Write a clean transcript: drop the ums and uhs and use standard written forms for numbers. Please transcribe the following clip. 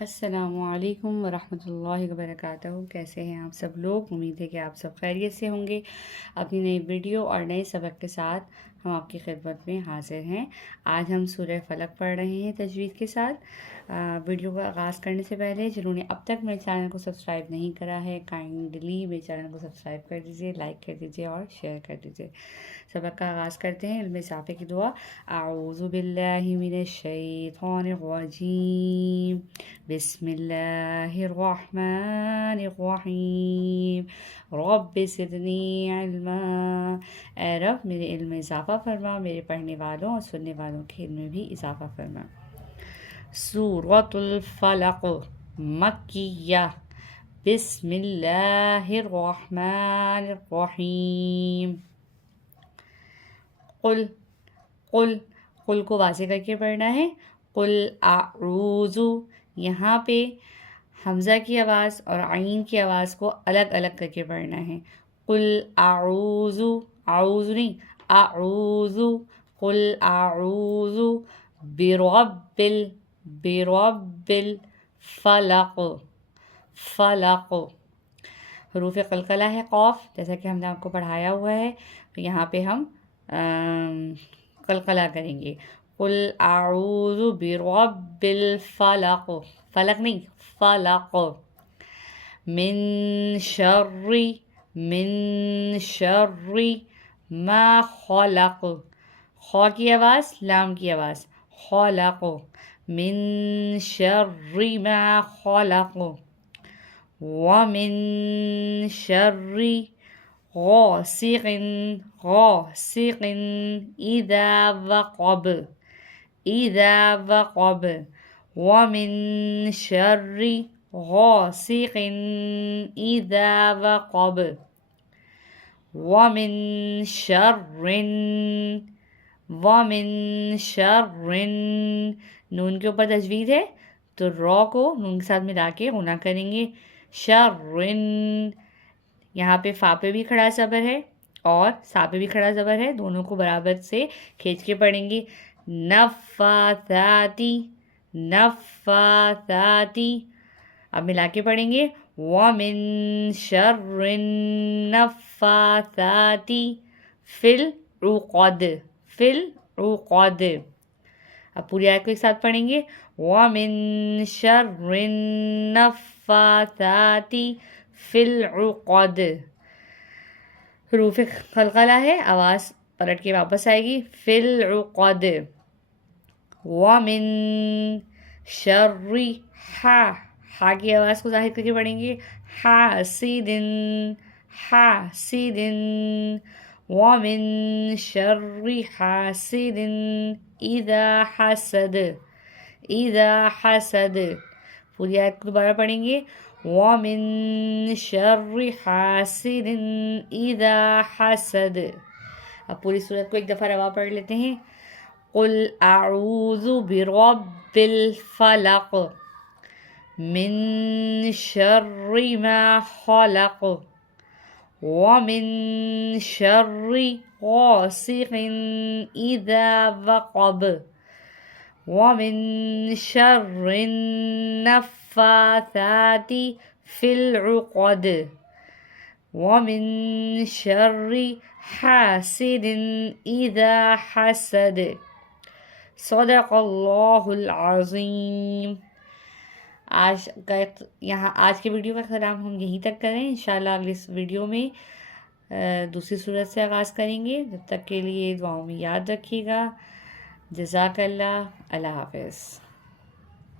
السلام علیکم ورحمۃ اللہ وبرکاتہ۔ کیسے ہیں آپ سب لوگ؟ امید ہے کہ آپ سب خیریت سے ہوں گے۔ اپنی نئی ویڈیو اور نئے سبق کے ساتھ ہم آپ کی خدمت میں حاضر ہیں۔ آج ہم سورہ فلق پڑھ رہے ہیں تجوید کے ساتھ۔ ویڈیو کا آغاز کرنے سے پہلے جنہوں نے اب تک میرے چینل کو سبسکرائب نہیں کرا ہے، کائنڈلی میرے چینل کو سبسکرائب کر دیجیے، لائک کر دیجیے اور شیئر کر دیجیے۔ سبق کا آغاز کرتے ہیں علم اضافے کی دعا۔ اعوذ باللہ من الشیطان الرجیم، بسم اللہ الرحمن الرحیم، رب زدنی علما۔ اے رب میرے علم میں اضافہ فرما، میرے پڑھنے والوں اور سننے والوں کے علم میں بھی اضافہ فرما۔ سورۃ الفلق مکیہ، بسم اللہ الرحمن الرحیم۔ قل قل قل کو واضح کر کے پڑھنا ہے۔ قل اعوذ، یہاں پہ حمزہ کی آواز اور عین کی آواز کو الگ الگ کر کے پڑھنا ہے۔ قل اعوذ، اعوذ نہیں، اعوذ۔ قل اعوذ برب الفلق، فلق۔ حروف قلقلہ ہے قاف، جیسا کہ ہم نے آپ کو پڑھایا ہوا ہے، تو یہاں پہ ہم قلقلہ کریں گے۔ قل اعوذ برب الفلق، فلق نہیں، فلق۔ من شر ما خلق، خا کی آواز، لام کی آواز، خلق۔ من شر ما خلق، ومن شر غاسق اذا وقب، اذا وقب۔ ومن شر غاسق اذا وقب، ومن شر نون کے اوپر تجوید ہے تو را کو نون کے ساتھ ملا کے غنہ کریں گے۔ شر، یہاں پہ فا پہ بھی کھڑا زبر ہے اور سا پہ بھی کھڑا زبر ہے، دونوں کو برابر سے کھینچ کے پڑھیں گے۔ نفاثاتی، نفاثاتی، اب ملا کے پڑھیں گے۔ وَمِن شَرِّ النَّفَّاثَاتِ فِي الْعُقَدِ، فِي الْعُقَدِ۔ اب پوری آیت کو ایک ساتھ پڑھیں گے۔ وَمِن شَرِّ النَّفَّاثَاتِ فِي الْعُقَدِ۔ حروف قلقلہ ہے، آواز پلٹ کے واپس آئے گی۔ فِي الْعُقَدِ۔ وَمِن شَرِّ ہا کی آواز کو ظاہر کر کے پڑھیں گے۔ حاسد، حاسد۔ وَمِن شَرِّ حاسد اذا حسد، اذا حسد۔ پوری آیت کو دوبارہ پڑھیں گے۔ وَمِن شَرِّ حاسد اذا حسد۔ اب پوری سورت کو ایک دفعہ روا پڑھ لیتے ہیں۔ قل اعوذ برب الفلق، من شر ما خلق، ومن شر غاسق اذا وقب، ومن شر النفاثات في العقد، ومن شر حاسد اذا حسد۔ صدق اللہ العظیم۔ آج کے ویڈیو کا اختتام ہم یہیں تک کریں۔ انشاءاللہ اگلی ویڈیو میں دوسری صورت سے آغاز کریں گے۔ جب تک کے لیے دعاؤں میں یاد رکھیے گا۔ جزاک اللہ، اللہ حافظ۔